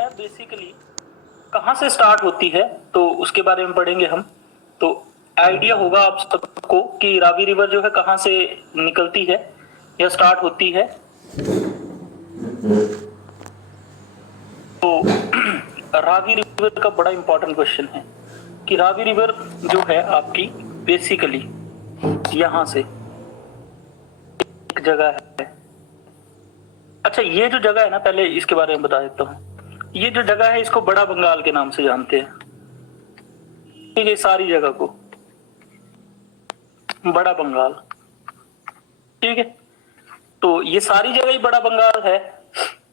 है बेसिकली कहाँ से स्टार्ट होती है तो उसके बारे में पढ़ेंगे हम। तो आइडिया होगा आप सबको कि रावी रिवर जो है कहाँ से निकलती है या स्टार्ट होती है। तो रावी रिवर का बड़ा इंपॉर्टेंट क्वेश्चन है कि रावी रिवर जो है आपकी बेसिकली यहां से एक जगह है। अच्छा, ये जो जगह है ना, पहले इसके बारे में बता देता हूँ। ये जो जगह है इसको बड़ा बंगाल के नाम से जानते हैं। ठीक है, सारी जगह को बड़ा बंगाल। ठीक है, तो ये सारी जगह ही बड़ा बंगाल है।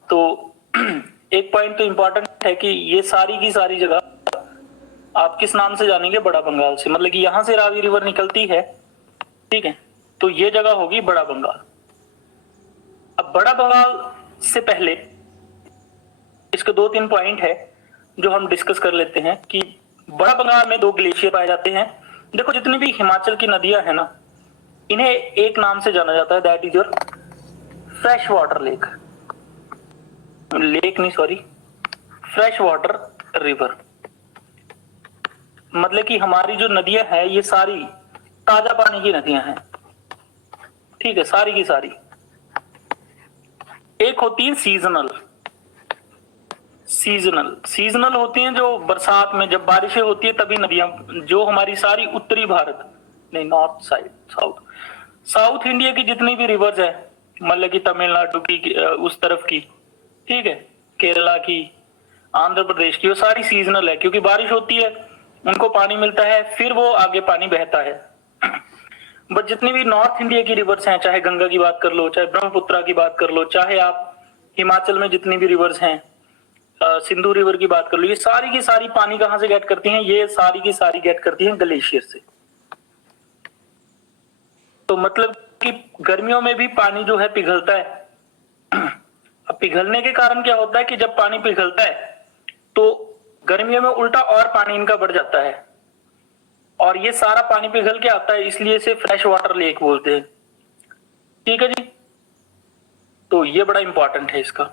तो एक पॉइंट तो इंपॉर्टेंट है कि ये सारी की सारी जगह आप किस नाम से जानेंगे? बड़ा बंगाल से। मतलब कि यहां से रावी रिवर निकलती है। ठीक है, तो ये जगह होगी बड़ा बंगाल। अब बड़ा बंगाल से पहले इसके 2-3 पॉइंट है जो हम डिस्कस कर लेते हैं कि बड़ा बंगाल में 2 ग्लेशियर पाए जाते हैं। देखो, जितनी भी हिमाचल की नदियां हैं ना, इन्हें एक नाम से जाना जाता है, that is your fresh water lake. Lake नहीं, सॉरी, फ्रेश वाटर रिवर। मतलब कि हमारी जो नदियां हैं ये सारी ताजा पानी की नदियां हैं। ठीक है, सारी की सारी। एक होती है सीजनल। सीजनल होती हैं जो बरसात में जब बारिशें होती है तभी नदियां, जो हमारी सारी उत्तरी भारत, नहीं, नॉर्थ साइड, साउथ इंडिया की जितनी भी रिवर्स है, मतलब कि तमिलनाडु की, उस तरफ की, ठीक है, केरला की, आंध्र प्रदेश की, वो सारी सीजनल है क्योंकि बारिश होती है, उनको पानी मिलता है, फिर वो आगे पानी बहता है। बट जितनी भी नॉर्थ इंडिया की रिवर्स हैं, चाहे गंगा की बात कर लो, चाहे ब्रह्मपुत्रा की बात कर लो, चाहे आप हिमाचल में जितनी भी रिवर्स हैं, सिंधु रिवर की बात कर लो, ये सारी की सारी पानी कहां से गेट करती हैं? ये सारी की सारी गेट करती हैं ग्लेशियर से। तो मतलब कि गर्मियों में भी पानी जो है पिघलता है। अब पिघलने के कारण क्या होता है कि जब पानी पिघलता है तो गर्मियों में उल्टा और पानी इनका बढ़ जाता है और ये सारा पानी पिघल के आता है, इसलिए इसे फ्रेश वाटर लेक बोलते हैं। ठीक है जी, तो ये बड़ा इंपॉर्टेंट है इसका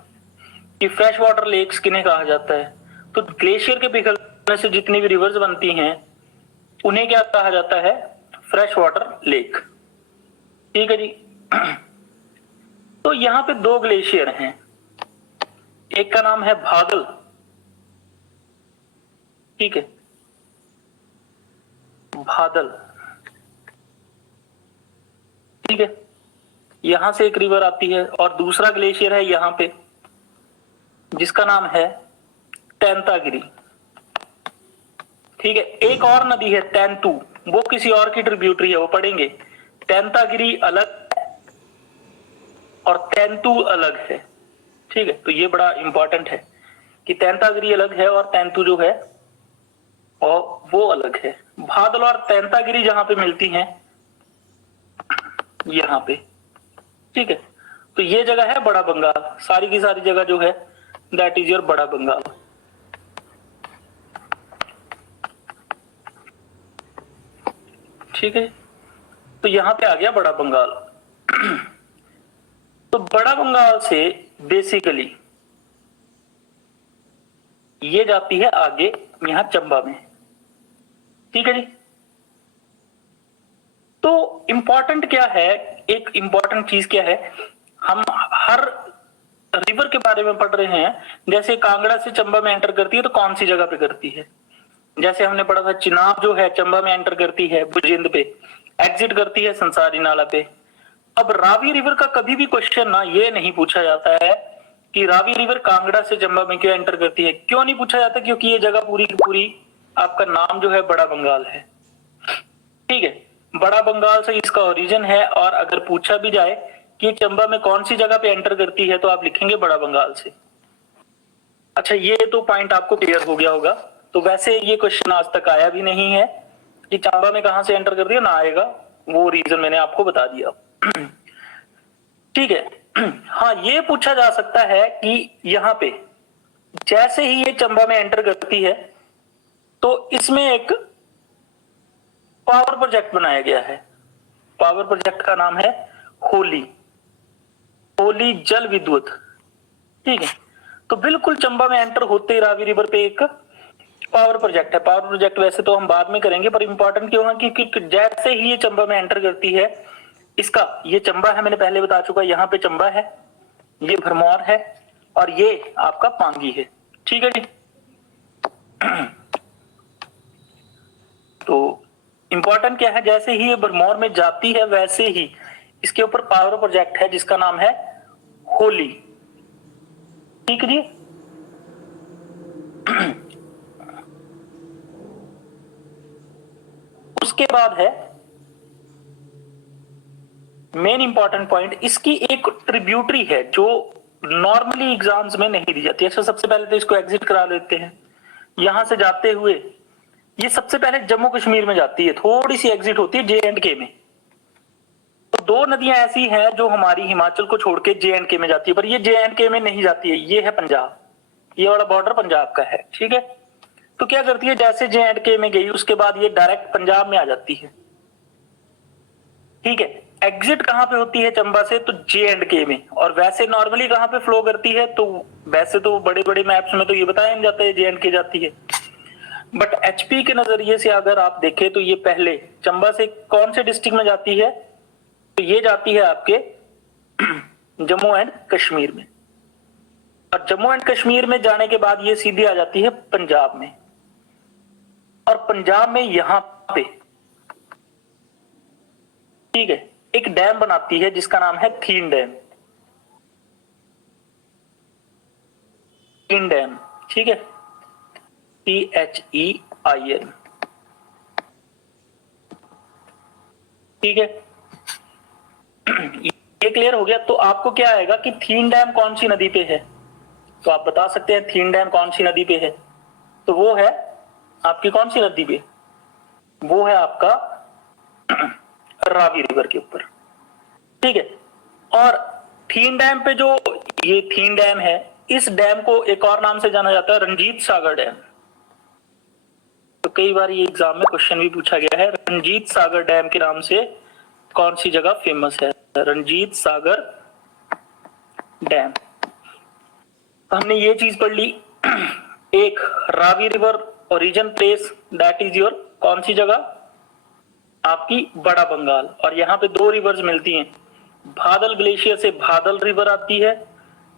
कि फ्रेश वाटर लेक्स किन्हें कहा जाता है। तो ग्लेशियर के पिघलने से जितनी भी रिवर्स बनती हैं उन्हें क्या कहा जाता है? Fresh water lake. ठीक है जी। तो यहां पे 2 ग्लेशियर हैं, एक का नाम है भादल। ठीक है, भादल। ठीक है, यहां से एक रिवर आती है और दूसरा ग्लेशियर है यहां पे जिसका नाम है तैंतागिरी। ठीक है, एक और नदी है तैंतु, वो किसी और की ट्रिब्यूटरी है, वो पढ़ेंगे। तैंतागिरी अलग और तैंतु अलग है। ठीक है, तो ये बड़ा इंपॉर्टेंट है कि तैंतागिरी अलग है और तैंतु जो है और वो अलग है। भादल और तैंतागिरी जहां पे मिलती हैं यहां पे। ठीक है, तो ये जगह है बड़ा बंगाल। सारी की सारी जगह जो है दैट इज योर बड़ा बंगाल। ठीक है, तो यहां पे आ गया बड़ा बंगाल। तो बड़ा बंगाल से बेसिकली ये जाती है आगे यहां चंबा में। ठीक है जी, तो इंपॉर्टेंट क्या है, एक इंपॉर्टेंट चीज क्या है, हम हर रिवर के बारे में पढ़ रहे हैं। जैसे कांगड़ा से चंबा में एंटर करती है तो कौन सी जगह पे करती है? जैसे हमने पढ़ा था चिनाब जो है चंबा में एंटर करती है बुजिंद पे, एग्जिट करती है संसारी नाला पे। अब रावी रिवर का कभी भी क्वेश्चन ना ये नहीं पूछा जाता है कि रावी रिवर कांगड़ा से चंबा में क्यों एंटर करती है। क्यों नहीं पूछा जाता? क्योंकि ये जगह पूरी की पूरी आपका नाम जो है बड़ा बंगाल है। ठीक है, बड़ा बंगाल से इसका ओरिजिन है और अगर पूछा भी जाए कि चंबा में कौन सी जगह पे एंटर करती है तो आप लिखेंगे बड़ा बंगाल से। अच्छा, ये तो पॉइंट आपको क्लियर हो गया होगा। तो वैसे ये क्वेश्चन आज तक आया भी नहीं है कि चंबा में कहां से एंटर करती है, ना आएगा, वो रीजन मैंने आपको बता दिया। ठीक है, हाँ, ये पूछा जा सकता है कि यहां पे जैसे ही ये चंबा में एंटर करती है तो इसमें एक पावर प्रोजेक्ट बनाया गया है। पावर प्रोजेक्ट का नाम है होली, होली जल विद्युत। ठीक है, तो बिल्कुल चंबा में एंटर होते ही रावी रिवर पे एक पावर प्रोजेक्ट है। पावर प्रोजेक्ट वैसे तो हम बाद में करेंगे, पर इंपॉर्टेंट क्यों है क्योंकि जैसे ही ये चंबा में एंटर करती है, इसका ये चंबा है, मैंने पहले बता चुका, यहाँ पे चंबा है, ये भरमौर है और ये आपका पांगी है। ठीक है जी। तो इंपॉर्टेंट क्या है, जैसे ही ये भरमौर में जाती है वैसे ही इसके ऊपर पावर प्रोजेक्ट है जिसका नाम है होली। ठीक है जी। उसके बाद है मेन इंपॉर्टेंट पॉइंट, इसकी एक ट्रिब्यूटरी है जो नॉर्मली एग्जाम्स में नहीं दी जाती है। अच्छा, सबसे पहले तो इसको एग्जिट करा लेते हैं। यहां से जाते हुए ये सबसे पहले जम्मू कश्मीर में जाती है, थोड़ी सी एग्जिट होती है JNK में। तो दो नदियां ऐसी हैं जो हमारी हिमाचल को छोड़ के JNK में जाती है, पर ये JNK में नहीं जाती है, ये है पंजाब, ये वाला बॉर्डर पंजाब का है। ठीक है। तो क्या करती है, जैसे JNK में गई उसके बाद ये डायरेक्ट पंजाब में आ जाती है। ठीक है। एग्जिट कहां पे होती है चंबा से, तो JNK में। और वैसे नॉर्मली कहां पे फ्लो करती है, तो वैसे तो बड़े बड़े मैप्स में तो ये बताया नहीं जाता है JNK जाती है, बट HP के नजरिए से अगर आप देखें तो ये पहले चंबा से कौन से डिस्ट्रिक्ट में जाती है, तो ये जाती है आपके जम्मू एंड कश्मीर में। और जम्मू एंड कश्मीर में जाने के बाद ये सीधी आ जाती है पंजाब में। और पंजाब में यहां पे ठीक है एक डैम बनाती है जिसका नाम है थीन डैम। थीन डैम, ठीक है, THEIN। ठीक है। ये क्लियर हो गया। तो आपको क्या आएगा कि थीन डैम कौन सी नदी पे है, तो आप बता सकते हैं थीन डैम कौन सी नदी पे है। तो वो है आपकी कौन सी नदी पे, वो है आपका रावी रिवर के ऊपर। ठीक है। और थीन डैम पे जो ये थीन डैम है, इस डैम को एक और नाम से जाना जाता है रंजीत सागर डैम। तो कई बार ये एग्जाम में क्वेश्चन भी पूछा गया है, रंजीत सागर डैम के नाम से कौन सी जगह फेमस है, रंजीत सागर डैम। तो हमने ये चीज पढ़ ली। एक Ravi river origin place, that is your कौन सी जगह, आपकी बड़ा बंगाल। और यहाँ पे दो रिवर्स मिलती हैं, भादल ग्लेशियर से भादल रिवर आती है,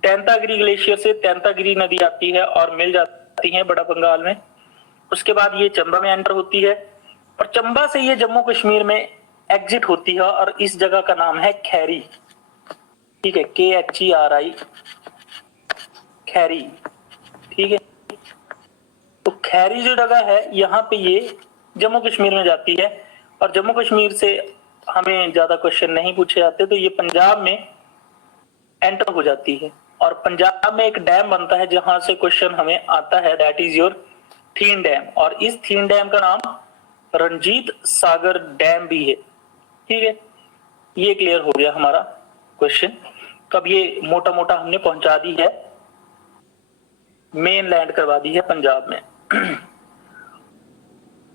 तेंतागिरी ग्लेशियर से तेंतागिरी नदी आती है और मिल जाती है बड़ा बंगाल में। उसके बाद ये चंबा में एंटर होती है और चंबा से ये जम्मू कश्मीर में एग्जिट होती है और इस जगह का नाम है खैरी। ठीक है, KHERI, खैरी। ठीक है। तो खैरी जो जगह है यहाँ पे ये जम्मू कश्मीर में जाती है और जम्मू कश्मीर से हमें ज्यादा क्वेश्चन नहीं पूछे जाते, तो ये पंजाब में एंटर हो जाती है। और पंजाब में एक डैम बनता है जहां से क्वेश्चन हमें आता है, that is your thin dam. और इस थीन डैम का नाम रंजीत सागर डैम भी है। ठीक है। ये क्लियर हो गया हमारा क्वेश्चन। कब ये मोटा मोटा हमने पहुंचा दी है, मेन लैंड करवा दी है पंजाब में।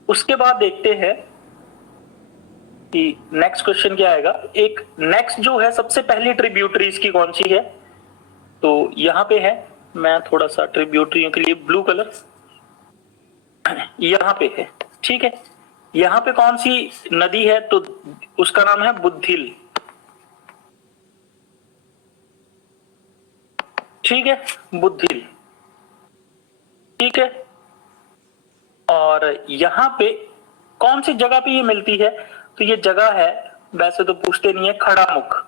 उसके बाद देखते हैं कि नेक्स्ट क्वेश्चन क्या आएगा। एक नेक्स्ट जो है सबसे पहली ट्रिब्यूटरी इसकी कौन सी है, तो यहां पे है, मैं थोड़ा सा ट्रिब्यूटरियों के लिए ब्लू कलर यहां पे है। ठीक है। यहां पे कौन सी नदी है, तो उसका नाम है बुद्धिल। ठीक है, बुद्धिल। ठीक है। और यहां पे कौन सी जगह पे ये मिलती है, तो ये जगह है, वैसे तो पूछते नहीं है, खड़ामुख।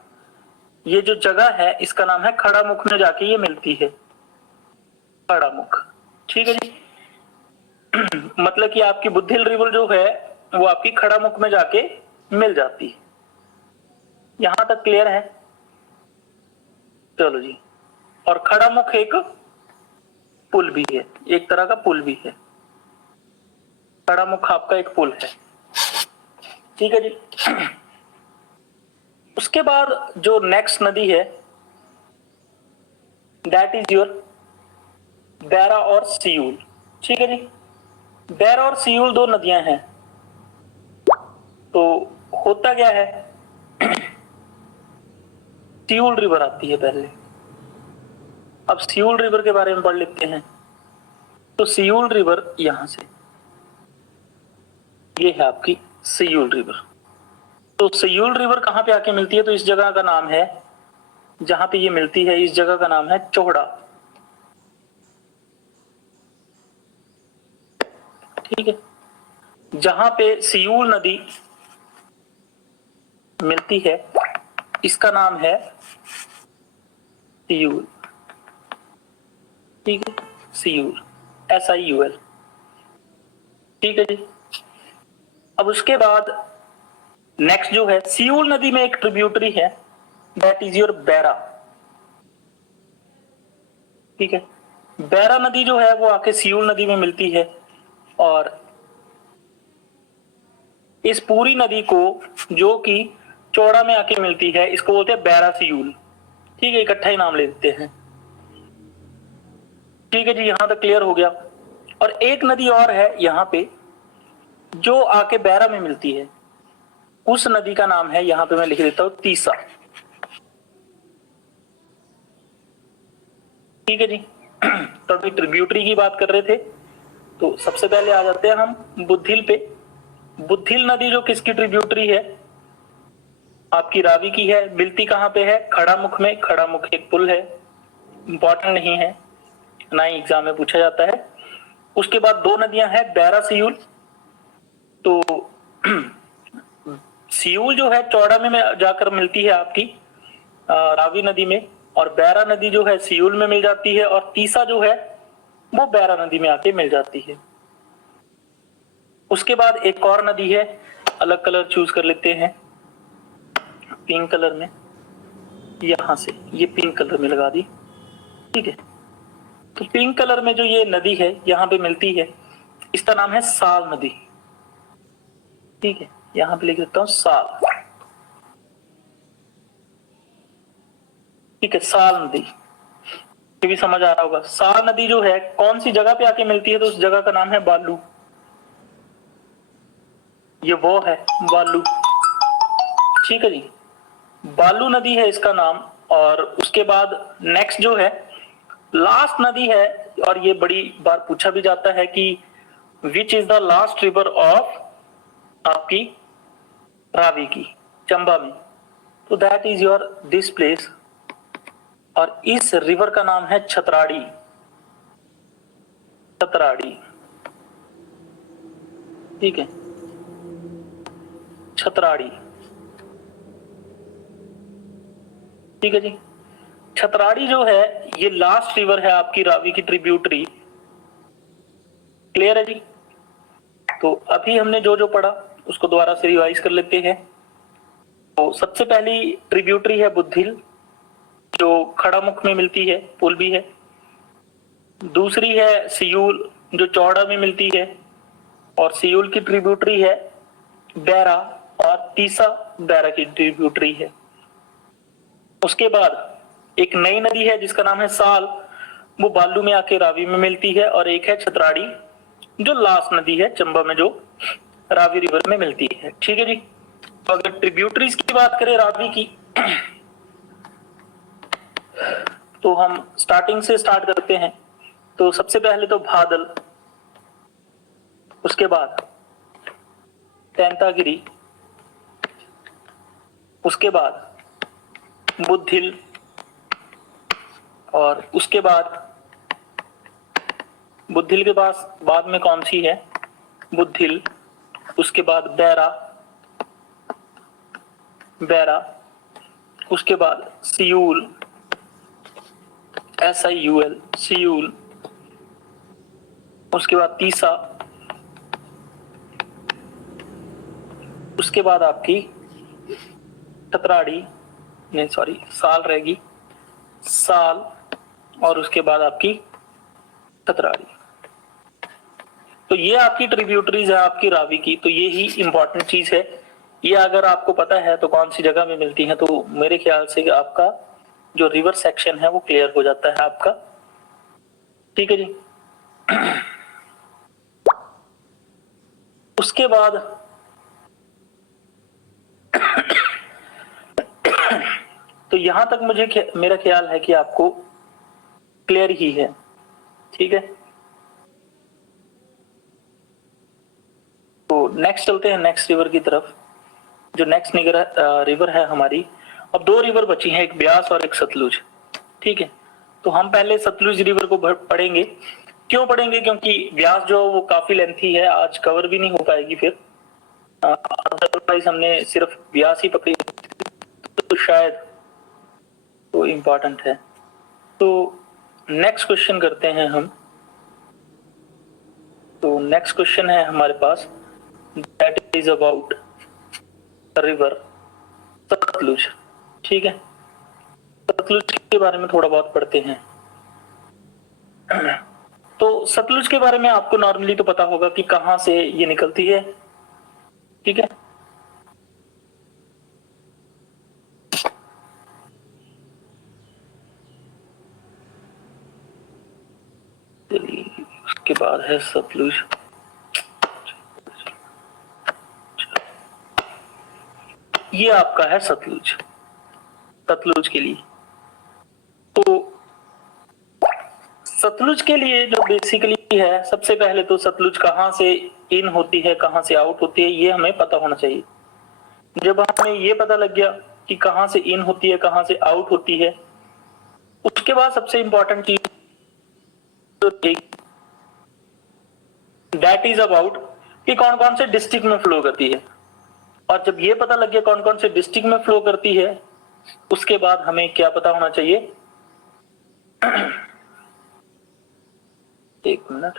ये जो जगह है इसका नाम है खड़ामुख में जाके ये मिलती है, खड़ामुख। ठीक है जी। मतलब कि आपकी बुद्धिल रिवर जो है वो आपकी खड़ामुख में जाके मिल जाती है। यहां तक क्लियर है। चलो जी। और खड़ामुख एक पुल भी है, एक तरह का पुल भी है, खड़ामुख आपका एक पुल है। ठीक है जी। उसके बाद जो नेक्स्ट नदी है दैट इज योर बैरा और सियूल। ठीक है जी। बैरा और सियूल दो नदियां हैं। तो होता क्या है, सियूल रिवर आती है पहले। अब सियूल रिवर के बारे में पढ़ लेते हैं। तो सियूल रिवर यहां से, ये है आपकी सियूल रिवर। तो सियूल रिवर कहां पे आके मिलती है? तो इस जगह का नाम है, जहां पे ये मिलती है, इस जगह का नाम है चोहड़ा। ठीक है, जहां पे सियूल नदी मिलती है इसका नाम है सियूल। ठीक है, सियूल, SIUL। ठीक है जी। अब उसके बाद नेक्स्ट जो है, सियूल नदी में एक ट्रिब्यूटरी है, दैट इज योर बैरा। ठीक है, बैरा नदी जो है वो आके सियूल नदी में मिलती है, और इस पूरी नदी को जो कि चौड़ा में आके मिलती है, इसको बोलते हैं बैरा सियूल। ठीक है, इकट्ठा ही नाम ले देते हैं। ठीक है जी, यहां तक क्लियर हो गया। और एक नदी और है यहां पे जो आके बैरा में मिलती है, उस नदी का नाम है, यहां पे मैं लिख देता हूं, तीसा। ठीक है जी। तो अभी ट्रिब्यूटरी की बात कर रहे थे, तो सबसे पहले आ जाते हैं हम बुद्धिल पे। बुद्धिल नदी जो किसकी ट्रिब्यूटरी है? आपकी रावी की है। मिलती कहां पे है? खड़ामुख में। खड़ामुख एक पुल है, इंपॉर्टेंट नहीं है, ना ही एग्जाम में पूछा जाता है। उसके बाद दो नदियां हैं, बैरा सियूल। तो सियूल जो है चौड़ा में जाकर मिलती है आपकी रावी नदी में, और बैरा नदी जो है सियूल में मिल जाती है, और तीसा जो है वो बैरा नदी में आके मिल जाती है। उसके बाद एक और नदी है, अलग कलर चूज कर लेते हैं, पिंक कलर में, यहां से ये पिंक कलर में लगा दी। ठीक है, तो पिंक कलर में जो ये नदी है यहां पे मिलती है, इसका नाम है साल नदी। ठीक है, यहां पे लिख देता हूं साल। ठीक है, साल नदी, ये भी समझ आ रहा होगा। साल नदी जो है कौन सी जगह पे आके मिलती है? तो उस जगह का नाम है बालू। ये वो है बालू। ठीक है जी, बालू नदी है इसका नाम। और उसके बाद नेक्स्ट जो है लास्ट नदी है, और ये बड़ी बार पूछा भी जाता है कि which is the last river of आपकी रावी की, चंबा में। तो that is your this place, और इस रिवर का नाम है छतराड़ी। छतराड़ी। ठीक है, छतराड़ी। ठीक है जी, छतराड़ी जो है ये लास्ट रिवर है आपकी रावी की ट्रिब्यूटरी। क्लियर है जी? तो अभी हमने जो जो पढ़ा उसको दोबारा से रिवाइज कर लेते हैं। तो सबसे पहली ट्रिब्यूटरी है बुद्धिल, जो खड़ामुख में मिलती है, पुल भी है। दूसरी है सियूल, जो चौड़ा में मिलती है, और सियूल की ट्रिब्यूटरी है बैरा, और तीसा बैरा की ट्रिब्यूटरी है। उसके बाद एक नई नदी है जिसका नाम है साल, वो बालू में आके रावी में मिलती है। और एक है छतराड़ी, जो लास्ट नदी है चंबा में, जो रावी रिवर में मिलती है। ठीक है जी। तो अगर ट्रिब्यूटरीज की बात करें रावी की, तो हम स्टार्टिंग से स्टार्ट करते हैं। तो सबसे पहले तो भादल, उसके बाद तैंतागिरी, उसके बाद बुद्धिल, और उसके बाद बुद्धिल के पास बाद में कौन सी है? बुद्धिल, उसके बाद बैरा, बैरा, उसके बाद सियूल, SIUL, सियूल, उसके बाद तीसा, उसके बाद आपकी छतराड़ी, नहीं सॉरी साल रहेगी, साल, और उसके बाद आपकी छतराड़ी। तो ये आपकी ट्रिब्यूटरीज है आपकी रावी की। तो ये ही इंपॉर्टेंट चीज है, ये अगर आपको पता है तो कौन सी जगह में मिलती है, तो मेरे ख्याल से आपका जो रिवर सेक्शन है वो क्लियर हो जाता है आपका। ठीक है जी। उसके बाद तो यहां तक मुझे मेरा ख्याल है कि आपको क्लियर ही है, ठीक है। तो नेक्स्ट चलते हैं नेक्स्ट रिवर की तरफ। जो नेक्स्ट रिवर है हमारी, अब दो रिवर बची हैं, एक ब्यास और एक सतलुज, ठीक है। तो हम पहले सतलुज रिवर को पढ़ेंगे। क्यों पढ़ेंगे? क्योंकि ब्यास जो वो काफी लेंथी है, आज कवर भी नहीं हो पाएगी फिर। अदरवाइज हमने सिर्फ ब्यास ही पकड़ी तो शायद वो इम्पोर्टेंट है। तो नेक्स्ट क्वेश्चन करते हैं हम। तो नेक्स्ट क्वेश्चन है हमारे पास, that is about river Sutlej, ठीक है। सतलुज के बारे में थोड़ा बहुत पढ़ते हैं। तो सतलुज के बारे में आपको नॉर्मली तो पता होगा कि कहां से ये निकलती है, ठीक है। उसके बाद है सतलुज। ये आपका है सतलुज, सतलुज के लिए। तो सतलुज के लिए जो बेसिकली है, सबसे पहले तो सतलुज कहां से इन होती है, कहां से आउट होती है, ये हमें पता होना चाहिए। जब हमें ये पता लग गया कि कहां से इन होती है, कहां से आउट होती है, उसके बाद सबसे इंपॉर्टेंट चीज दैट इज अबाउट कि कौन कौन से डिस्ट्रिक्ट में फ्लो करती है। और जब ये पता लग गया कौन कौन से डिस्ट्रिक्ट में फ्लो करती है, उसके बाद हमें क्या पता होना चाहिए, एक मिनट।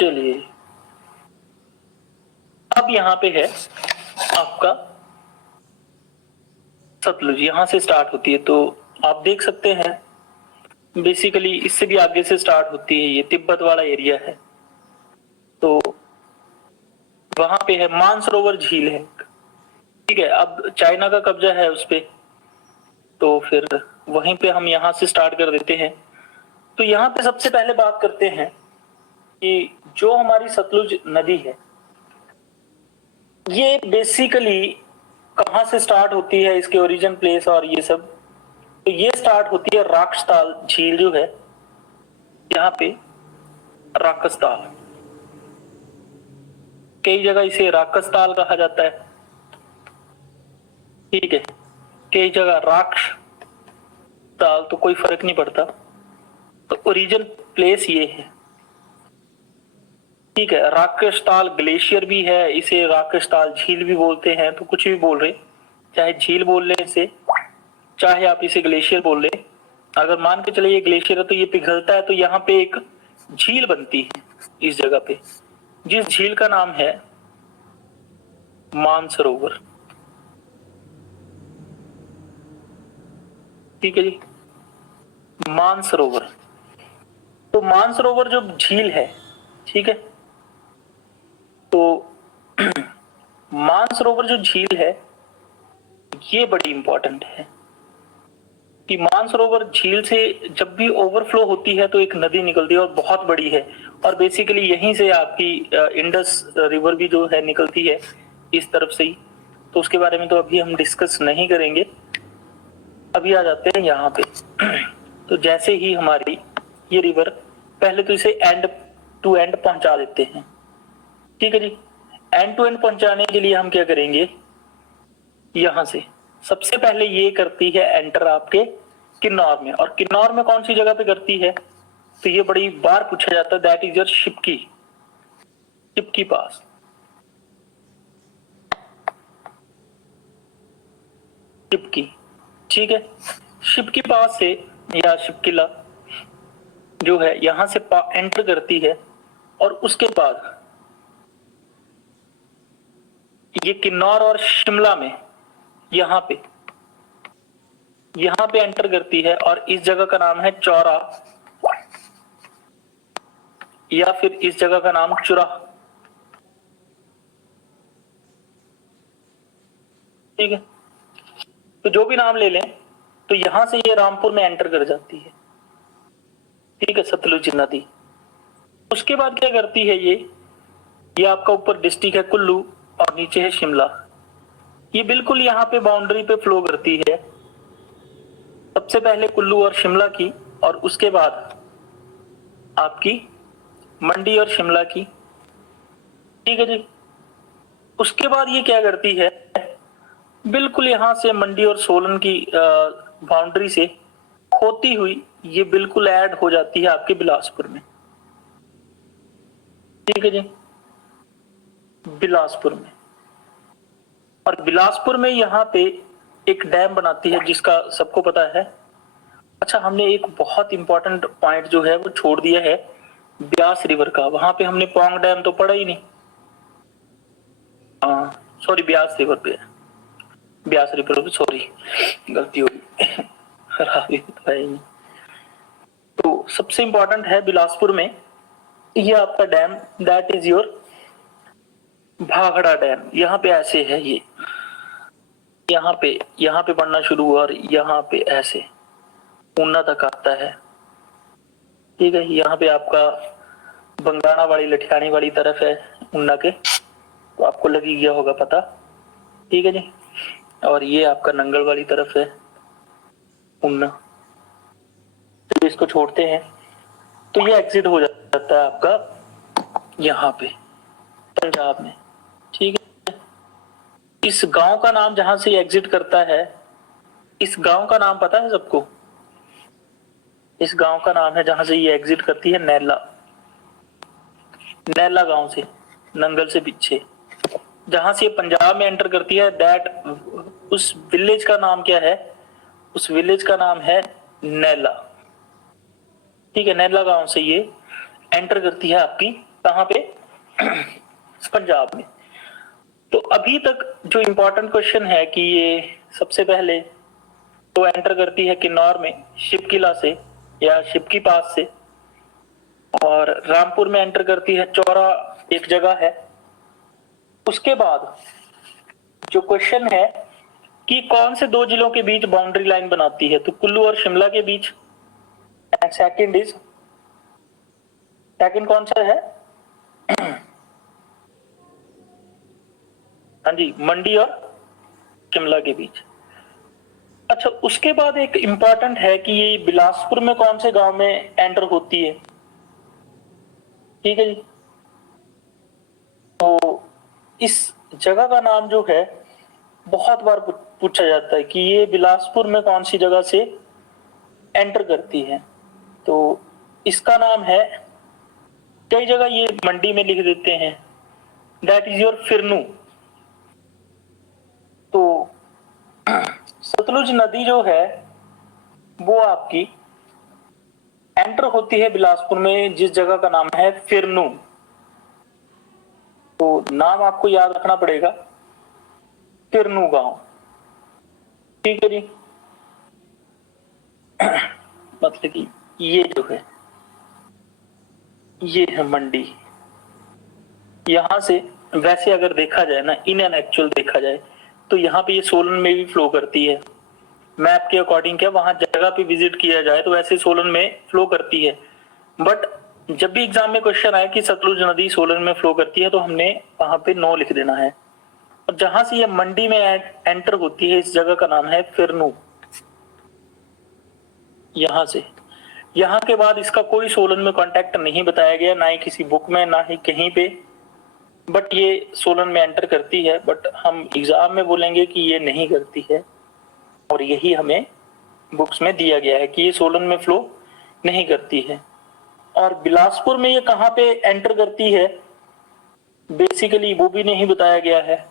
चलिए, अब यहां पे है आपका सतलुज, यहां से स्टार्ट होती है। तो आप देख सकते हैं बेसिकली इससे भी आगे से स्टार्ट होती है, ये तिब्बत वाला एरिया है। तो वहां पे है मानसरोवर झील है, ठीक है। अब चाइना का कब्जा है उस पे, तो फिर वहीं पे हम यहां से स्टार्ट कर देते हैं। तो यहां पे सबसे पहले बात करते हैं कि जो हमारी सतलुज नदी है, ये बेसिकली कहां से स्टार्ट होती है, इसके ओरिजिन प्लेस और ये सब। तो ये स्टार्ट होती है राक्षसताल झील जो है, यहाँ पे राक्षसताल, कई जगह इसे राक्षसताल कहा जाता है, ठीक है। कई जगह राक्ष ताल, तो कोई फर्क नहीं पड़ता। तो ओरिजिन प्लेस ये है, ठीक है। राक्षसताल ग्लेशियर भी है, इसे राक्षसताल झील भी बोलते हैं, तो कुछ भी बोल रहे, चाहे झील बोल ले इसे, चाहे आप इसे ग्लेशियर बोल ले। अगर मान के चले ये ग्लेशियर है तो ये पिघलता है, तो यहाँ पे एक झील बनती है इस जगह पे, जिस झील का नाम है मानसरोवर, ठीक है जी, मानसरोवर। तो मानसरोवर जो झील है, ठीक है, तो मानसरोवर जो झील है ये बड़ी इंपॉर्टेंट है कि मानसरोवर झील से जब भी ओवरफ्लो होती है तो एक नदी निकलती है और बहुत बड़ी है, और बेसिकली यहीं से आपकी इंडस रिवर भी जो है निकलती है इस तरफ से ही। तो उसके बारे में तो अभी हम डिस्कस नहीं करेंगे, अभी आ जाते हैं यहाँ पे। तो जैसे ही हमारी ये रिवर, पहले तो इसे एंड टू एंड पहुंचा देते हैं, ठीक है जी। एंड टू एंड पहुंचाने के लिए हम क्या करेंगे, यहां से सबसे पहले ये करती है एंटर आपके किन्नौर में। और किन्नौर में कौन सी जगह पे करती है, तो ये बड़ी बार पूछा जाता है, दैट इज योर शिपकी, शिपकी पास, शिपकी, ठीक है। शिपकी पास से या शिपकिला जो है यहां से एंटर करती है, और उसके बाद ये किन्नौर और शिमला में यहां पे एंटर करती है, और इस जगह का नाम है चौरा, या फिर इस जगह का नाम चुरा, ठीक है। तो जो भी नाम ले लें, तो यहां से ये रामपुर में एंटर कर जाती है, ठीक है, सतलुज नदी। उसके बाद क्या करती है ये आपका ऊपर डिस्ट्रिक्ट है कुल्लू और नीचे है शिमला। ये बिल्कुल यहाँ पे बाउंड्री पे फ्लो करती है, सबसे पहले कुल्लू और शिमला की, और उसके बाद आपकी मंडी और शिमला की, ठीक है जी। उसके बाद ये क्या करती है, बिल्कुल यहां से मंडी और सोलन की बाउंड्री से होती हुई ये बिल्कुल ऐड हो जाती है आपके बिलासपुर में, ठीक है जी, बिलासपुर में। और बिलासपुर में यहाँ पे एक डैम बनाती है जिसका सबको पता है। अच्छा, हमने एक बहुत इंपॉर्टेंट पॉइंट जो है वो छोड़ दिया है ब्यास रिवर का। वहां पे हमने पौंग डैम तो पढ़ा ही नहीं, सॉरी, ब्यास रिवर पे, ब्यास रिवर पे, सॉरी गलती हो गई। तो सबसे इंपॉर्टेंट है बिलासपुर में ये आपका dam, that is your Bhakra dam. यहाँ पे ऐसे है, ये यहाँ पे बढ़ना शुरू हुआ और यहाँ पे ऐसे ऊना तक आता है, ठीक है। यहाँ पे आपका बंगाणा वाली लठियानी वाली तरफ है ऊना के, तो आपको लग ही गया होगा पता, ठीक है जी। और ये आपका नंगल वाली तरफ है ऊना, तो इसको छोड़ते हैं तो ये एग्जिट हो जाता है आपका यहाँ पे पंजाब में, ठीक है। इस गांव का नाम जहां से एग्जिट करता है, इस गांव का नाम पता है सबको? इस गांव का नाम है जहां से ये एग्जिट करती है नैला, नैला गांव से, नंगल से पीछे जहां से ये पंजाब में एंटर करती है, दैट उस विलेज का नाम क्या है? उस विलेज का नाम है नैला, ठीक है। नैला गांव से ये एंटर करती है आपकी कहां पे? पंजाब में। तो अभी तक जो इंपॉर्टेंट क्वेश्चन है कि ये सबसे पहले तो एंटर करती है किन्नौर में शिपकिला से या शिपकी पास से, और रामपुर में एंटर करती है चौरा एक जगह है। उसके बाद जो क्वेश्चन है कि कौन से दो जिलों के बीच बाउंड्री लाइन बनाती है, तो कुल्लू और शिमला के बीच। एंड सेकंड कौन सा है? हाँ जी, मंडी और शिमला के बीच। अच्छा, उसके बाद एक इंपॉर्टेंट है कि ये बिलासपुर में कौन से गांव में एंटर होती है, ठीक है जी। तो इस जगह का नाम जो है बहुत बार पूछा जाता है कि ये बिलासपुर में कौन सी जगह से एंटर करती है, तो इसका नाम है, कई जगह ये मंडी में लिख देते हैं, दैट इज योर फिरनू। तो सतलुज नदी जो है वो आपकी एंटर होती है बिलासपुर में जिस जगह का नाम है फिरनू। तो नाम आपको याद रखना पड़ेगा, फिरनू गांव, ठीक है जी। मतलब कि ये जो है ये है मंडी। यहां से वैसे अगर देखा जाए ना, इन एन एक्चुअल देखा जाए तो यहाँ पे ये सोलन में भी फ्लो करती है। मैप के अकॉर्डिंग क्या वहां जगह पे विजिट किया जाए तो वैसे सोलन में फ्लो करती है, बट जब भी एग्जाम में क्वेश्चन आए कि सतलुज नदी सोलन में फ्लो करती है तो हमने वहां पे नो लिख देना है। और जहां से ये मंडी में एंटर होती है इस जगह का नाम है फिरनू। यहां से, यहां के बाद इसका कोई सोलन में कांटेक्ट नहीं बताया गया, ना ही किसी बुक में ना ही कहीं पे, बट ये सोलन में एंटर करती है। बट हम एग्जाम में बोलेंगे कि ये नहीं करती है, और यही हमें बुक्स में दिया गया है कि ये सोलन में फ्लो नहीं करती है। और बिलासपुर में ये कहां पे एंटर करती है बेसिकली वो भी नहीं बताया गया है,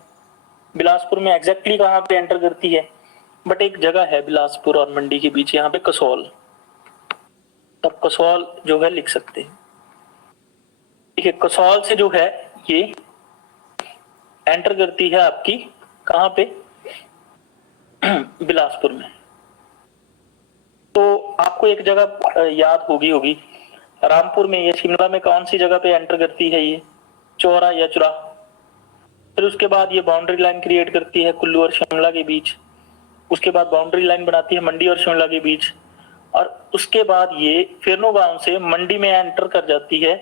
बिलासपुर में एग्जैक्टली कहां पे एंटर करती है, बट एक जगह है बिलासपुर और मंडी के बीच, यहाँ पे कसौल, तब कसौल जो है लिख सकते हैं, ठीक है। कसौल से जो है ये एंटर करती है आपकी कहां पे? बिलासपुर में। तो आपको एक जगह याद होगी, रामपुर में या शिमला में कौन सी जगह पे एंटर करती है ये? चौरा या चुरा। फिर उसके बाद ये बाउंड्री लाइन क्रिएट करती है कुल्लू और शिमला के बीच, उसके बाद बाउंड्री लाइन बनाती है मंडी और शिमला के बीच, और उसके बाद ये फेरनो गांव से मंडी में एंटर कर जाती है,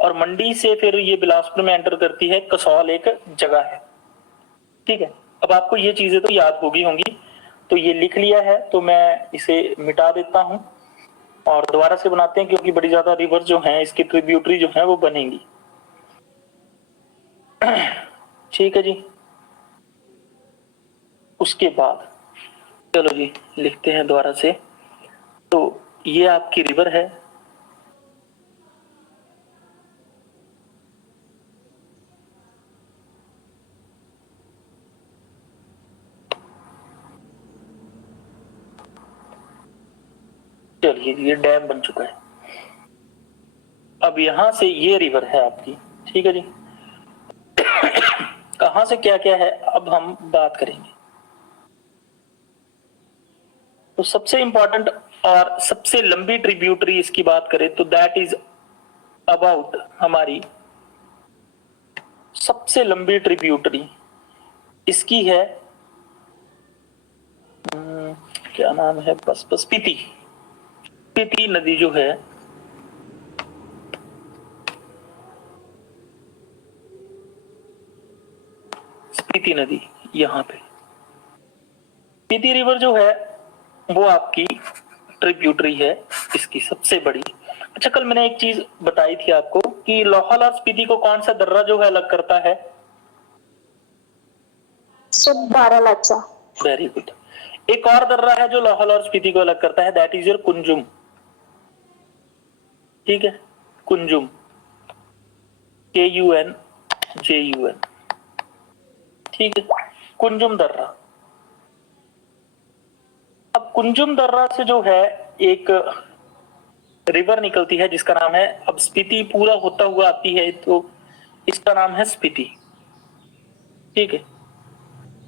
और मंडी से फिर ये बिलासपुर में एंटर करती है। कसौल एक जगह है, ठीक है। अब आपको ये चीजें तो याद होंगी, तो ये लिख लिया है, तो मैं इसे मिटा देता हूं और दोबारा से बनाते हैं, क्योंकि बड़ी ज्यादा रिवर जो हैं इसकी ट्रिब्यूटरी जो है वो बनेंगी। ठीक है जी। उसके बाद चलो जी लिखते हैं दोबारा से। तो ये आपकी रिवर है, चलिए ये डैम बन चुका है। अब यहां से ये रिवर है आपकी, ठीक है जी। कहां से क्या क्या है अब हम बात करेंगे। तो सबसे इंपॉर्टेंट और सबसे लंबी ट्रिब्यूटरी इसकी बात करें तो दैट इज अबाउट, हमारी सबसे लंबी ट्रिब्यूटरी इसकी है, क्या नाम है, बस स्पीति। स्पीति नदी जो है, स्पीति नदी, यहां पे स्पीति रिवर जो है वो आपकी ट्रिब्यूटरी है इसकी सबसे बड़ी। अच्छा, कल मैंने एक चीज बताई थी आपको कि लाहौल और स्पीति को कौन सा दर्रा जो है अलग करता है? बारालाचा। Very good. एक और दर्रा है जो लाहौल और स्पीति को अलग करता है, दैट इज योर कुंजुम। ठीक है, कुंजुम, KUNJUM, ठीक है, कुंजुम दर्रा। अब कुंजुम दर्रा से जो है एक रिवर निकलती है जिसका नाम है, अब स्पीति पूरा होता हुआ आती है तो इसका नाम है स्पीति, ठीक है।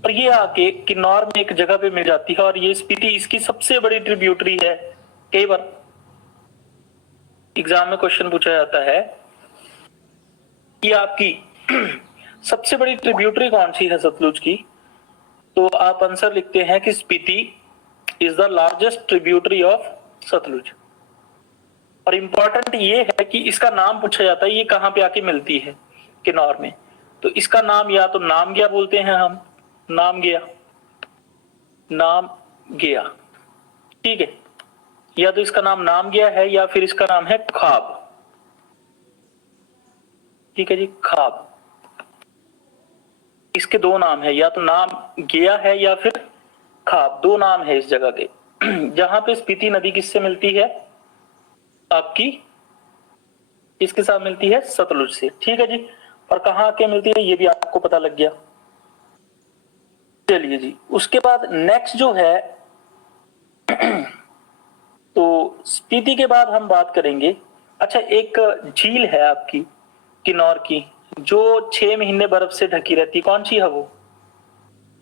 और ये आके किन्नौर में एक जगह पे मिल जाती है, और ये स्पीति इसकी सबसे बड़ी ट्रिब्यूटरी है। कई बार एग्जाम में क्वेश्चन पूछा जाता है कि आपकी सबसे बड़ी ट्रिब्यूटरी कौन सी है सतलुज की, तो आप आंसर लिखते हैं कि Spiti is the largest tributary of Sutlej. और इंपॉर्टेंट ये है कि इसका नाम पूछा जाता है, ये कहां पे आके मिलती है किन्नौर में, तो इसका नाम या तो नाम गया बोलते हैं हम, नाम गया, नाम गया, ठीक है, या तो इसका नाम नाम गया है या फिर इसका नाम है खाब, ठीक है जी, खाब। इसके दो नाम है, या तो नाम गया है या फिर खाब, दो नाम है इस जगह के। जहां पे स्पीति नदी किससे मिलती है आपकी, इसके साथ मिलती है सतलुज से, ठीक है जी। और कहां आके मिलती है ये भी आपको पता लग गया। चलिए जी, उसके बाद नेक्स्ट जो है तो स्पीति के बाद हम बात करेंगे, अच्छा एक झील है आपकी किन्नौर की जो 6 महीने बर्फ से ढकी रहती, कौन सी है वो?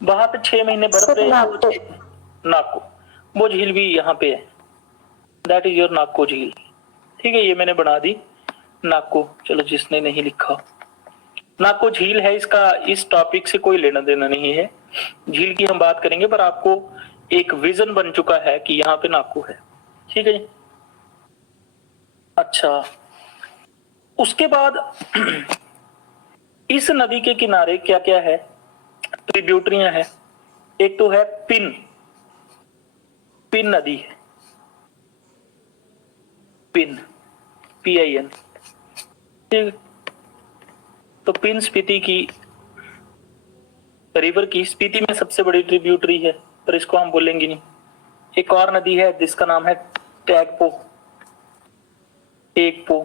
वहां पे 6 महीने बर्फ रही, नाको, वो झील भी यहाँ पे है, दैट इज योर नाको झील, ठीक है, ये मैंने बना दी नाको। चलो जिसने नहीं लिखा, नाको झील है, इसका इस टॉपिक से कोई लेना देना नहीं है, झील की हम बात करेंगे, पर आपको एक विजन बन चुका है कि यहाँ पे नाको है, ठीक है जी। अच्छा, उसके बाद इस नदी के किनारे क्या क्या है, ट्रिब्यूटरियां हैं। एक तो है पिन, पिन नदी है, पिन, PIN, ठीक। तो पिन स्पीति की रिवर की स्पीति में सबसे बड़ी ट्रिब्यूटरी है, पर इसको हम बोलेंगे नहीं। एक और नदी है जिसका नाम है टैगपो, टेगपो,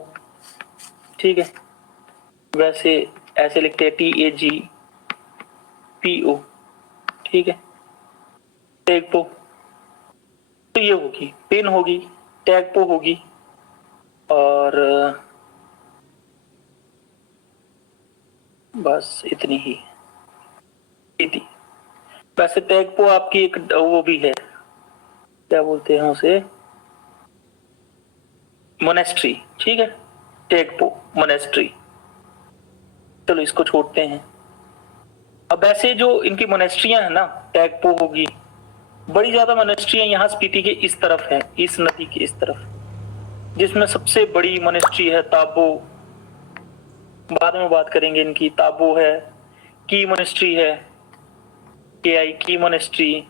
ठीक है, वैसे ऐसे लिखते हैं TAGPO, ठीक है, टैगपो। तो ये होगी, पिन होगी, टैगपो होगी, और बस इतनी ही स्पीति। वैसे टैगपो आपकी एक वो भी है, क्या बोलते हैं उसे, मोनेस्ट्री, ठीक है, टैगपो मोनेस्ट्री। चलो इसको छोड़ते हैं। अब ऐसे जो इनकी मोनेस्ट्रियां है ना, टैगपो होगी, बड़ी ज्यादा मोनेस्ट्रियां यहाँ स्पीति के इस तरफ है, इस नदी के इस तरफ, जिसमें सबसे बड़ी मोनेस्ट्री है ताबो। बाद में बात करेंगे इनकी। ताबो है, की मोनेस्ट्री है, केआई की मोनेस्ट्री,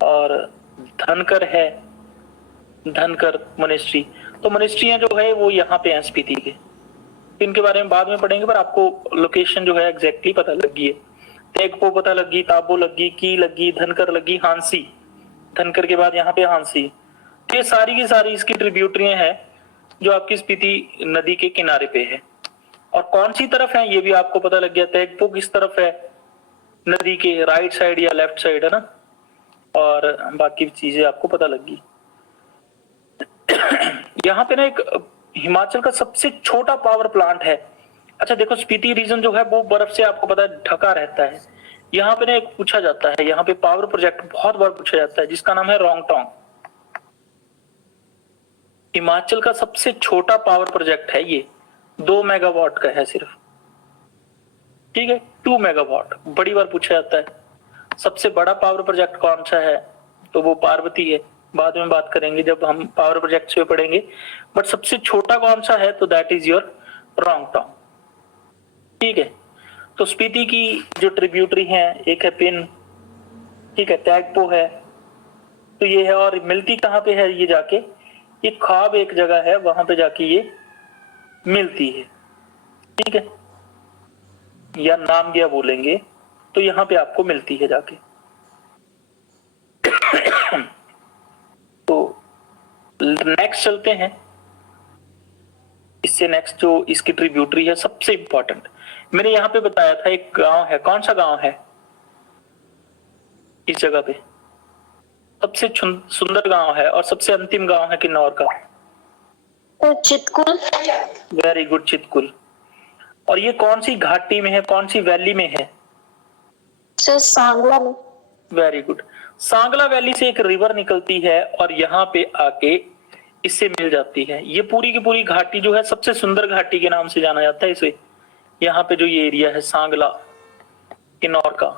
और धनकर है, धनकर मोनेस्ट्री। तो मोनेस्ट्रियां जो है वो यहाँ पे हैं स्पीति के। इनके बारे में बाद में पढ़ेंगे, पर आपको लोकेशन जो है एग्जैक्टली पता लग गई है। तेगपो पता लगी, ताबो लगी, की लगी, धनकर लगी, हांसी, धनकर के बाद यहाँ पे हांसी। तो ये सारी की सारी इसकी ट्रिब्यूटरियां हैं जो आपकी स्पीति नदी के किनारे पे है। और कौन सी तरफ है ये भी आपको पता लग गया। तेगपो किस तरफ है नदी के, राइट साइड या लेफ्ट साइड, है ना। और बाकी चीजें आपको पता लगी। यहाँ पे ना एक हिमाचल का सबसे छोटा पावर प्लांट है। अच्छा देखो, स्पीति रीजन जो है वो बर्फ से आपको पता है ढका रहता है। यहाँ पे ना एक पूछा जाता है, यहाँ पे पावर प्रोजेक्ट बहुत बार पूछा जाता है जिसका नाम है रोंगटोंग। हिमाचल का सबसे छोटा पावर प्रोजेक्ट है ये, 2 मेगावाट का है सिर्फ, ठीक है, 2 मेगावाट। बड़ी बार पूछा जाता है। सबसे बड़ा पावर प्रोजेक्ट कौन सा है, तो वो पार्वती है। बाद में बात करेंगे जब हम पावर प्रोजेक्ट्स पे पढ़ेंगे। बट सबसे छोटा कौन सा है, तो दैट इज योर रोंगटोंग, ठीक है। तो स्पीति की जो ट्रिब्यूटरी है, एक है पिन, ठीक है, तेगपो है, तो ये है। और मिलती कहाँ पे है ये जाके, ये खाब एक जगह है, वहां पे जाके ये मिलती है, ठीक है, या नाम गया बोलेंगे, तो यहाँ पे आपको मिलती है जाके। तो नेक्स्ट चलते हैं। इससे नेक्स्ट जो इसकी ट्रिब्यूटरी है सबसे इंपॉर्टेंट, मैंने यहाँ पे बताया था एक गांव है। कौन सा गांव है इस जगह पे, सबसे सुंदर गांव है और सबसे अंतिम गांव है किन्नौर का, चितकुल। Very good, Chitkul. और ये कौन सी घाटी में है, कौन सी वैली में है, सांगला में। Very good. सांगला वैली से एक रिवर निकलती है और यहाँ पे आके इससे मिल जाती है। ये पूरी की पूरी घाटी जो है सबसे सुंदर घाटी के नाम से जाना जाता है इसे। यहाँ पे जो ये एरिया है सांगला किन्नौर का,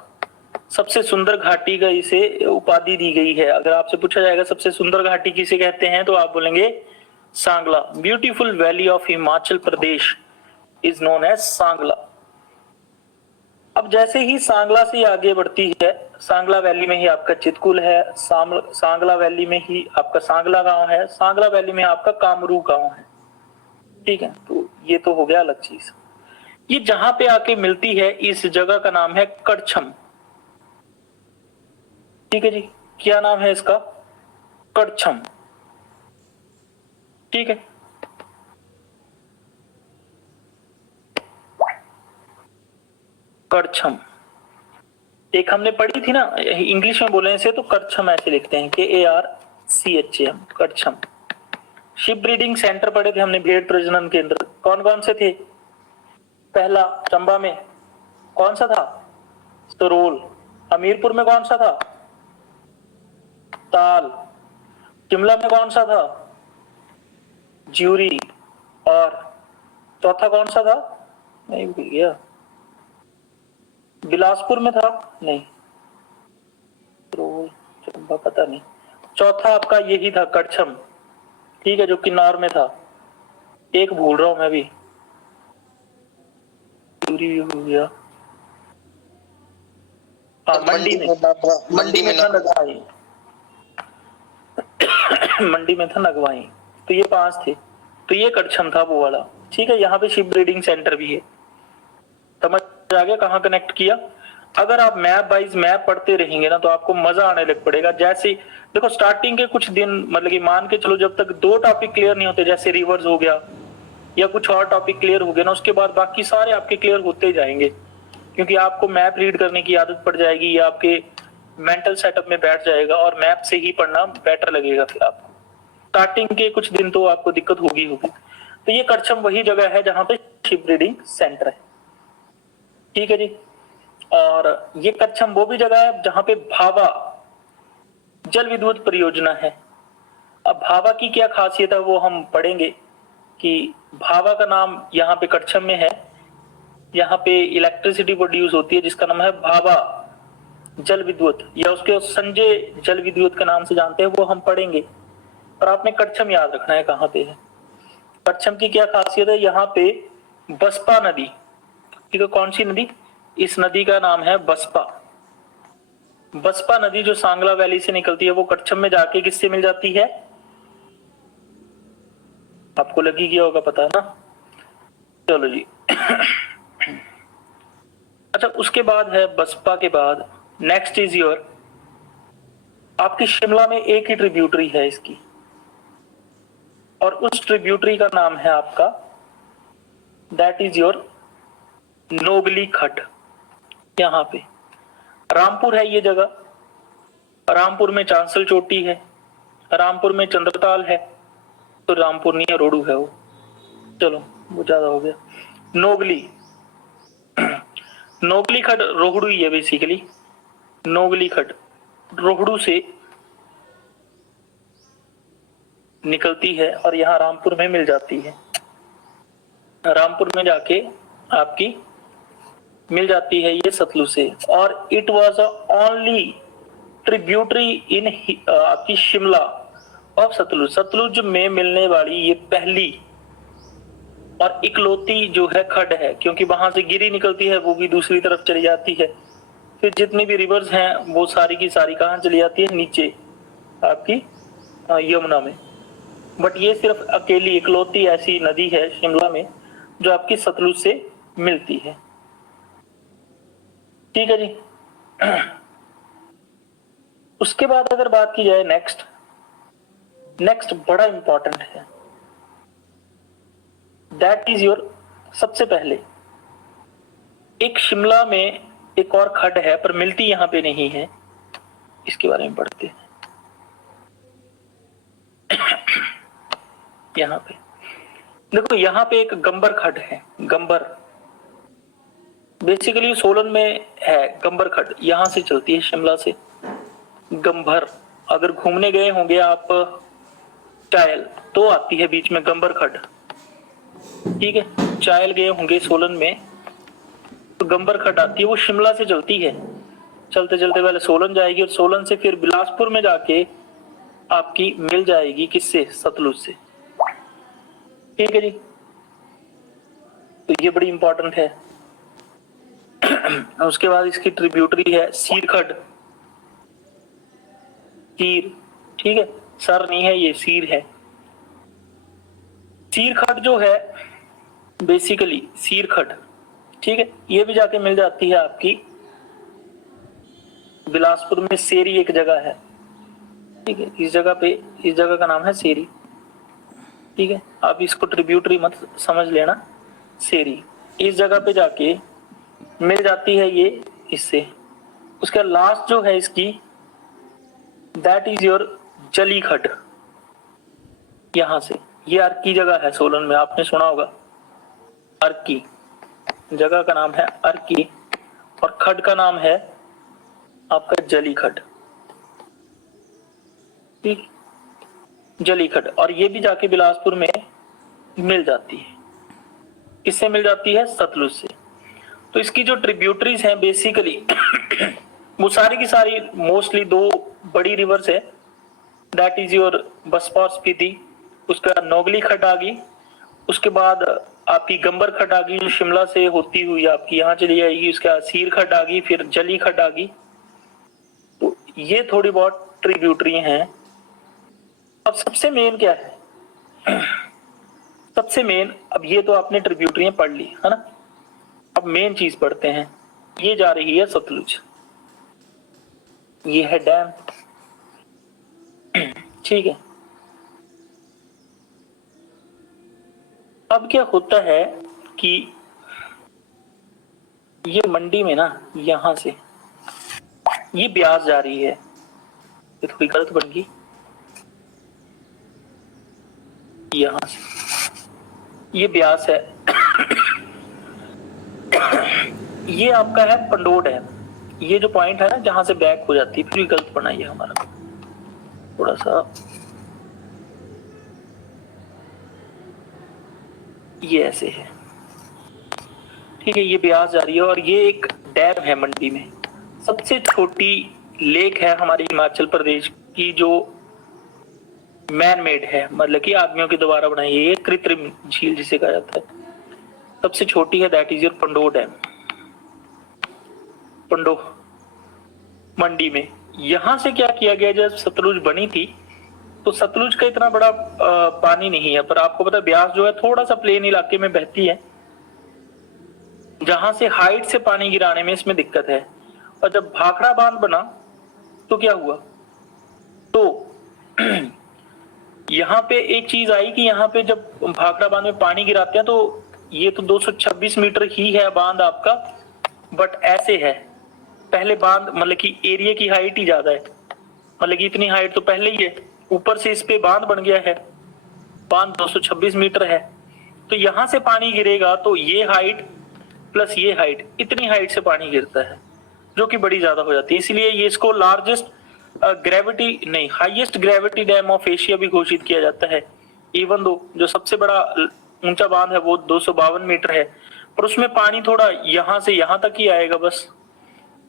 सबसे सुंदर घाटी का इसे उपाधि दी गई है। अगर आपसे पूछा जाएगा सबसे सुंदर घाटी किसे कहते हैं, तो आप बोलेंगे Sangla. Beautiful valley of Himachal Pradesh is known as Sangla. अब जैसे ही सांगला से आगे बढ़ती है, सांगला वैली में ही आपका चितकुल है, सांगला वैली में ही आपका सांगला गांव है, सांगला वैली में आपका कामरू गांव है, ठीक है। तो ये तो हो गया अलग चीज। ये जहां पे आके मिलती है इस जगह का नाम है कड़छम, ठीक है जी। क्या नाम है इसका, कड़छम, ठीक है। कड़छम एक हमने पढ़ी थी ना, इंग्लिश में बोले इसे तो कड़छम ऐसे लिखते हैं, KARCHAM, Karcham. Sheep breeding centre पढ़े थे हमने, भेड़ प्रजनन केंद्र। कौन कौन से थे, पहला चंबा में कौन सा था, सरोल। हमीरपुर में कौन सा था, ताल। शिमला में कौन सा था, ज्यूरी। और चौथा कौन सा था, नहीं भूल गया, बिलासपुर में था, नहीं, चंबा पता नहीं। चौथा आपका यही था कड़छम, ठीक है, जो किन्नौर में था। एक भूल रहा हूं मैं भी, पूरी हो गया। हाँ, मंडी में था नगवाई, मंडी में था नगवाई। तो ये 5 थे, तो ये कड़छम था वो वाला, ठीक है। यहाँ पे शिप ब्रीडिंग सेंटर भी है। समझ आ गया कहाँ कनेक्ट किया। अगर आप मैप वाइज मैप पढ़ते रहेंगे ना तो आपको मजा आने लग पड़ेगा। जैसे देखो स्टार्टिंग के कुछ दिन, मतलब कि मान के चलो जब तक 2 टॉपिक क्लियर नहीं होते, जैसे रिवर्स हो गया या कुछ और टॉपिक क्लियर हो गया ना, उसके बाद बाकी सारे आपके क्लियर होते जाएंगे, क्योंकि आपको मैप रीड करने की आदत पड़ जाएगी, या आपके मेंटल सेटअप में बैठ जाएगा और मैप से ही पढ़ना बेटर लगेगा फिर आपको। स्टार्टिंग के कुछ दिन तो आपको दिक्कत होगी। तो ये कड़छम वही जगह है जहां पे शिप ब्रीडिंग सेंटर है, ठीक है जी। और ये कड़छम वो भी जगह है जहां पे भावा जल विद्युत परियोजना है। अब भावा की क्या खासियत है वो हम पढ़ेंगे, कि भावा का नाम यहाँ पे कड़छम में है। यहाँ पे इलेक्ट्रिसिटी प्रोड्यूस होती है जिसका नाम है भावा जल विद्युत, या उसके संजय जल विद्युत के नाम से जानते हैं, वो हम पढ़ेंगे। पर आपने कच्छम याद रखना है कहाँ पे है। कच्छम की क्या खासियत है, यहाँ पे बसपा नदी, ठीक है, कौन सी नदी, इस नदी का नाम है बसपा। बसपा नदी जो सांगला वैली से निकलती है वो कच्छम में जाके किससे मिल जाती है, आपको लगी गया होगा पता ना। चलो जी। अच्छा, उसके बाद है बसपा के बाद नेक्स्ट इज योर, आपकी शिमला में एक ही ट्रिब्यूटरी है इसकी, और उस ट्रिब्यूटरी का नाम है आपका, दैट इज योर नोगली खट। यहां पे रामपुर है ये जगह, रामपुर में चांसल चोटी है, रामपुर में चंद्रताल है, तो रामपुर नहीं है, रोडू है वो। चलो वो ज्यादा हो गया। नोगली, नोगली खट रोहड़ू ही है बेसिकली। नोगली खट रोहड़ू से निकलती है और यहाँ रामपुर में मिल जाती है। रामपुर में जाके आपकी मिल जाती है ये सतलुज से, और इट वाज ओनली ट्रिब्यूटरी इन आपकी शिमला ऑफ सतलुज। सतलुज में मिलने वाली ये पहली और इकलौती जो है खड है, क्योंकि वहां से गिरी निकलती है, वो भी दूसरी तरफ चली जाती है। फिर जितनी भी रिवर्स हैं वो सारी की सारी कहाँ चली जाती है, नीचे आपकी यमुना में। बट ये सिर्फ अकेली इकलौती ऐसी नदी है शिमला में जो आपकी सतलुज से मिलती है। ठीक है जी। उसके बाद अगर बात की जाए नेक्स्ट बड़ा इंपॉर्टेंट है, दैट इज योर, सबसे पहले एक शिमला में एक और खड है पर मिलती यहां पे नहीं है, इसके बारे में पढ़ते हैं। यहां पे देखो, यहां पे एक गंबर खड है, गंबर बेसिकली सोलन में है। गंबर खड यहां से चलती है शिमला से। गंभर, अगर घूमने गए होंगे आप चायल, तो आती है बीच में गंबर खड। ठीक है, चायल गए होंगे सोलन में तो गंबर खड आती है, वो शिमला से चलती है। चलते चलते पहले सोलन जाएगी और सोलन से फिर बिलासपुर में जाके आपकी मिल जाएगी किससे, सतलुज से। ठीक है जी, तो ये बड़ी इंपॉर्टेंट है। उसके बाद इसकी ट्रिब्यूटरी है सीर खड, सीर, ठीक है, सर नहीं है ये, सीर है। सीर खड जो है बेसिकली सीर खड, ठीक है, ये भी जाके मिल जाती है आपकी बिलासपुर में। सेरी एक जगह है, ठीक है, इस जगह का नाम है सेरी। ठीक है, आप इसको ट्रिब्यूटरी मत समझ लेना, सेरी इस जगह पे जाके मिल जाती है ये इससे। उसका लास्ट जो है इसकी, दैट इज योर जली खड। यहां से ये अर्की जगह है सोलन में, आपने सुना होगा, अर्की जगह का नाम है अर्की, और खड का नाम है आपका जली खड। ठीक, जली खड, और ये भी जाके बिलासपुर में मिल जाती है। किससे मिल जाती है, सतलुज से। तो इसकी जो ट्रिब्यूटरीज हैं बेसिकली वो सारी की सारी मोस्टली दो बड़ी रिवर्स है, दैट इज योर बसपा और स्पीति। उसका नोगली खड आ गई, उसके बाद आपकी गंबर खड आ गई जो शिमला से होती हुई आपकी यहाँ चली जाएगी, उसके बाद सीर खड आ गई, फिर जली खड आ गई। तो ये थोड़ी बहुत ट्रिब्यूटरी हैं। अब सबसे मेन क्या है, सबसे मेन, अब ये तो आपने ट्रिब्यूटरियां पढ़ ली है ना, अब मेन चीज पढ़ते हैं। ये जा रही है सतलुज, ये है डैम। ठीक है, अब क्या होता है कि ये मंडी में ना, यहां से ये ब्यास जा रही है, ये थोड़ी गलत बन गई, यहां से ये ब्यास है। ये आपका है पंडोह डैम, ये जो पॉइंट है ना जहां से बैक हो जाती है, फिर भी गलत बना ये हमारा थोड़ा सा, ये ऐसे है। ठीक है, ये ब्यास जा रही है और ये एक डैम है मंडी में, सबसे छोटी लेक है हमारी हिमाचल प्रदेश की, जो मैन मेड है, मतलब कि आदमियों के द्वारा बनाई है, ये कृत्रिम झील जिसे कहा जाता है, सबसे छोटी है, that is your Pandoh dam, Pandoh Mandi में। यहां से क्या किया गया, जब सतलुज बनी थी तो सतलुज का इतना बड़ा पानी नहीं है, पर आपको पता है ब्यास जो है थोड़ा सा प्लेन इलाके में बहती है, जहां से हाइट से पानी गिराने में इसमें दिक्कत है। और जब भाखड़ा बांध बना तो क्या हुआ, तो यहाँ पे एक चीज आई कि यहाँ पे जब भाखड़ा बांध में पानी गिराते हैं तो ये तो 226 मीटर ही है बांध आपका, बट ऐसे है, पहले बांध मतलब कि एरिया की हाइट ही ज्यादा है, मतलब कि इतनी हाइट तो पहले ही है, ऊपर से इस पे बांध बन गया है, बांध 226 मीटर है, तो यहां से पानी गिरेगा तो ये हाइट प्लस ये हाइट, इतनी हाइट से पानी गिरता है, जो कि बड़ी ज्यादा हो जाती है। इसलिए ये इसको लार्जेस्ट ग्रेविटी नहीं, highest gravity dam of Asia भी घोषित किया जाता है। इवन दो जो सबसे बड़ा ऊंचा बांध है वो 252 मीटर है, पर उसमें पानी थोड़ा यहां से यहां तक ही आएगा बस,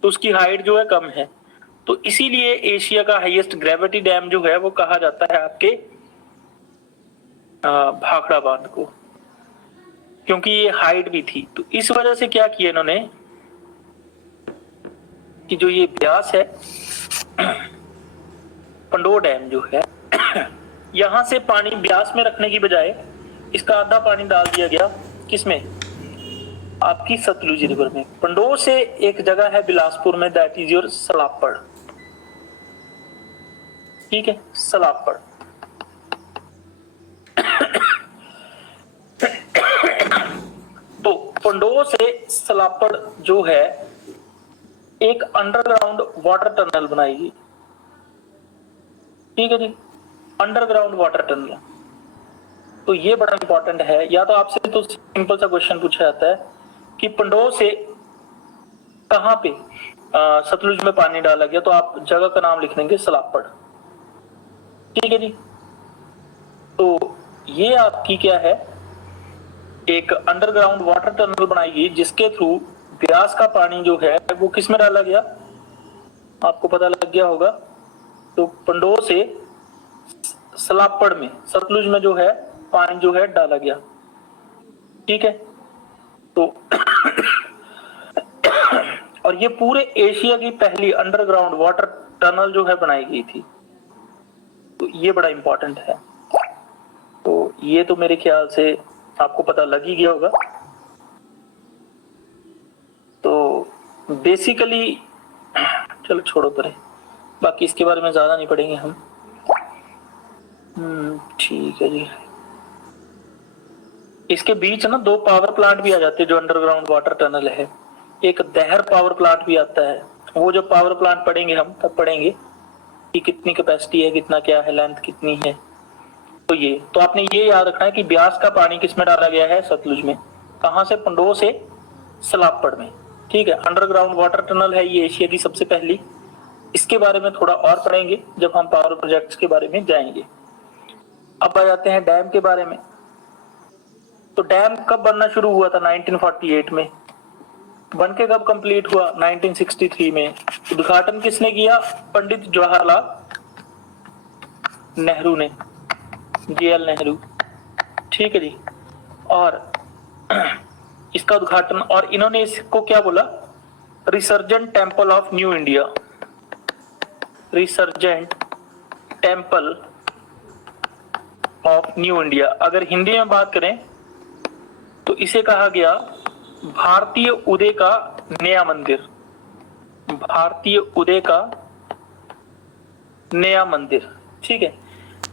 तो उसकी हाइट जो है कम है, तो इसीलिए एशिया का हाईएस्ट ग्रेविटी डैम जो है वो कहा जाता है आपके भाखड़ा बांध को, क्योंकि ये हाइट भी थी। तो इस वजह से क्या किया इन्होंने कि जो ये ब्यास है पंडोह डैम जो है, यहां से पानी ब्यास में रखने की बजाय इसका आधा पानी डाल दिया गया किसमें, आपकी सतलुज रिवर में। पंडोह से एक जगह है बिलासपुर में, दैट इज योर सलापड़, ठीक है, सलापड़। तो पंडोह से सलापड़ जो है एक अंडरग्राउंड वाटर टनल बनाएगी, ठीक है जी, अंडरग्राउंड वाटर टनल। तो ये बड़ा इंपॉर्टेंट है, या तो आपसे तो सिंपल सा क्वेश्चन पूछा जाता है कि पंडोह से कहां पे सतलुज में पानी डाला गया, तो आप जगह का नाम लिख देंगे सलापड़, ठीक है जी। तो ये आपकी क्या है, एक अंडरग्राउंड वाटर टनल बनाएगी जिसके थ्रू ब्यास का पानी जो है वो किस में डाला गया, आपको पता लग गया होगा, तो पंडोह से सलापड़ में, सतलुज में जो है पानी जो है डाला गया, ठीक है। तो और ये पूरे एशिया की पहली अंडरग्राउंड वाटर टनल जो है बनाई गई थी, तो ये बड़ा इंपॉर्टेंट है। तो ये तो मेरे ख्याल से आपको पता लग ही गया होगा। तो बेसिकली चलो छोड़ो परे, बाकी इसके बारे में ज्यादा नहीं पढ़ेंगे हम। ठीक है जी। इसके बीच ना दो पावर प्लांट भी आ जाते हैं जो अंडरग्राउंड वाटर टनल है, एक दहर पावर प्लांट भी आता है, वो जो पावर प्लांट पढ़ेंगे हम तब पढ़ेंगे कि कितनी कैपेसिटी है, कितना क्या है, लेंथ कितनी है। तो ये तो आपने ये याद रखना है कि ब्यास का पानी किस में डाला गया है, सतलुज में, कहां से, पंडोह से सलापड़ में, ठीक है। अंडरग्राउंड वाटर टनल है ये एशिया की सबसे पहली, इसके बारे में थोड़ा और पढ़ेंगे जब हम पावर प्रोजेक्ट्स के बारे में जाएंगे। अब आ जाते हैं डैम के बारे में। तो डैम कब बनना शुरू हुआ था, 1948 में, बन के कब कंप्लीट हुआ, 1963 में। उद्घाटन किसने किया, पंडित जवाहरलाल नेहरू ने, JL नेहरू, ठीक है जी। और इसका उद्घाटन, और इन्होंने इसको क्या बोला, resurgent temple of new India, resurgent temple of new India. अगर हिंदी में बात करें तो इसे कहा गया भारतीय उदय का नया मंदिर, भारतीय उदय का नया मंदिर, ठीक है।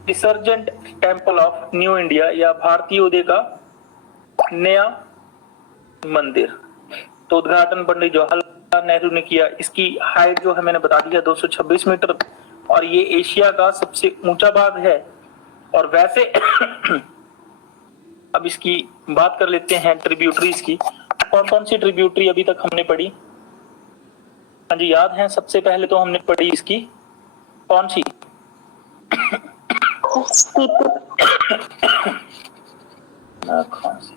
Resurgent temple of new India या भारतीय उदय का नया मंदिर। तो उद्घाटन पंडित जवाहरलाल नेहरू ने किया। इसकी हाइट जो है मैंने बता दिया 226 मीटर, और ये एशिया का सबसे ऊंचा बांध है। और वैसे अब इसकी बात कर लेते हैं ट्रिब्यूटरीज की। कौन कौन सी ट्रिब्यूटरी अभी तक हमने पढ़ी, हाँ जी याद है, सबसे पहले तो हमने पढ़ी इसकी कौन सी, कौन सी